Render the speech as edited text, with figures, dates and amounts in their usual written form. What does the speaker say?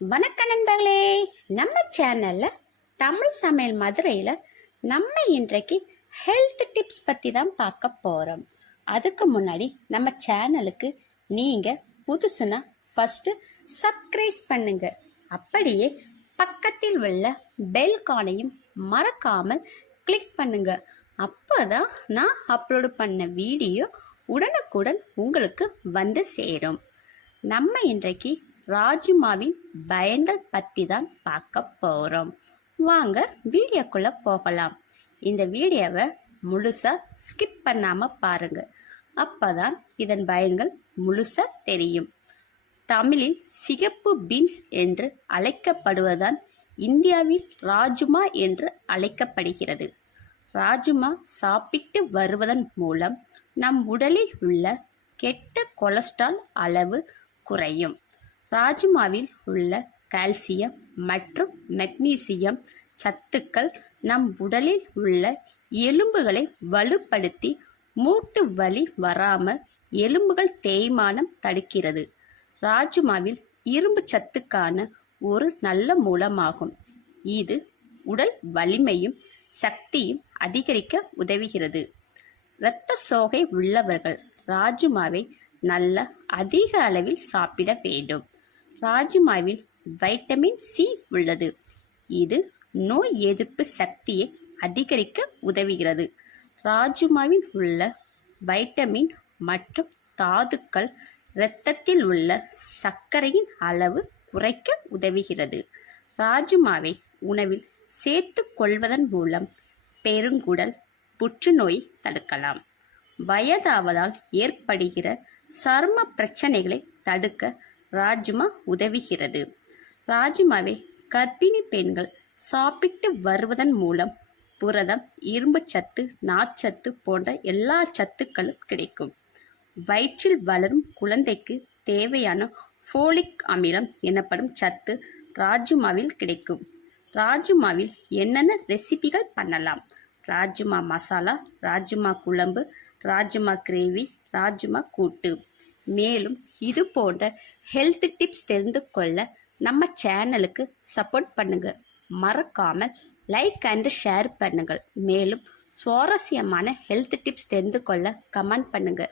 வணக்கம் நண்பர்களே, நம்ம சேனல்ல தமிழ் சமையல் மதுரையில் நம்ம இன்றைக்கு ஹெல்த் டிப்ஸ் பற்றி தான் பார்க்க போகிறோம். அதுக்கு முன்னாடி நம்ம சேனலுக்கு நீங்கள் புதுசுனா ஃபஸ்ட்டு சப்ஸ்கிரைப் பண்ணுங்க. அப்படியே பக்கத்தில் உள்ள பெல் கானையும் மறக்காமல் கிளிக் பண்ணுங்க. அப்போதான் நான் அப்லோடு பண்ண வீடியோ உடனுக்குடன் உங்களுக்கு வந்து சேரும். நம்ம இன்றைக்கு ராஜ்மாவின் பயன்கள் பற்றி தான் பார்க்க போகிறோம். வாங்க வீடியோக்குள்ளே போகலாம். இந்த வீடியோவை முழுசாக ஸ்கிப் பண்ணாமல் பாருங்கள். அப்போ தான் இதன் பயன்கள் முழுசாக தெரியும். தமிழில் சிகப்பு பீன்ஸ் என்று அழைக்கப்படுவதுதான் இந்தியாவில் ராஜ்மா என்று அழைக்கப்படுகிறது. ராஜ்மா சாப்பிட்டு வருவதன் மூலம் நம் உடலில் உள்ள கெட்ட கொலஸ்ட்ரால் அளவு குறையும். ராஜ்மாவில் உள்ள கால்சியம் மற்றும் மெக்னீசியம் சத்துக்கள் நம் உடலில் உள்ள எலும்புகளை வலுப்படுத்தி மூட்டு வலி வராமல் எலும்புகள் தேய்மானம் தடுக்கிறது. ராஜ்மாவில் இரும்பு சத்துக்கான ஒரு நல்ல மூலமாகும். இது உடல் வலிமையும் சக்தியும் அதிகரிக்க உதவுகிறது. இரத்த சோகை உள்ளவர்கள் ராஜ்மாவை அதிக அளவில் சாப்பிட வேண்டும். ராஜ்மாவில் வைட்டமின் சி உள்ளது. இது நோய் எதிர்ப்பு சக்தியை அதிகரிக்க உதவுகிறது. ராஜ்மாவில் உள்ள வைட்டமின் மற்றும் தாதுக்கள் இரத்தத்தில் உள்ள சர்க்கரையின் அளவு குறைக்க உதவுகிறது. ராஜ்மாவை உணவில் சேர்த்து கொள்வதன் மூலம் பெருங்குடல் புற்றுநோயை தடுக்கலாம். வயதாவதால் ஏற்படுகிற சரும பிரச்சனைகளை தடுக்க ராஜ்மா உதவுகிறது. ராஜ்மாவை கர்ப்பிணி பெண்கள் சாப்பிட்டு வருவதன் மூலம் புரதம், இரும்பு சத்து, நார்ச்சத்து போன்ற எல்லா சத்துக்களும் கிடைக்கும். வயிற்றில் வளரும் குழந்தைக்கு தேவையான ஃபோலிக் அமிலம் எனப்படும் சத்து ராஜ்மாவில் கிடைக்கும். ராஜ்மாவில் என்னென்ன ரெசிபிகள் பண்ணலாம்? ராஜ்மா மசாலா, ராஜ்மா குழம்பு, ராஜ்மா கிரேவி, ராஜ்மா கூட்டு. மேலும் இது போன்ற ஹெல்த் டிப்ஸ் தெரிந்து கொள்ள நம்ம சேனலுக்கு சப்போர்ட் பண்ணுங்க. மறக்காமல் லைக் அண்ட் ஷேர் பண்ணுங்கள். மேலும் சுவாரஸ்யமான ஹெல்த் டிப்ஸ் தெரிந்து கொள்ள கமெண்ட் பண்ணுங்க.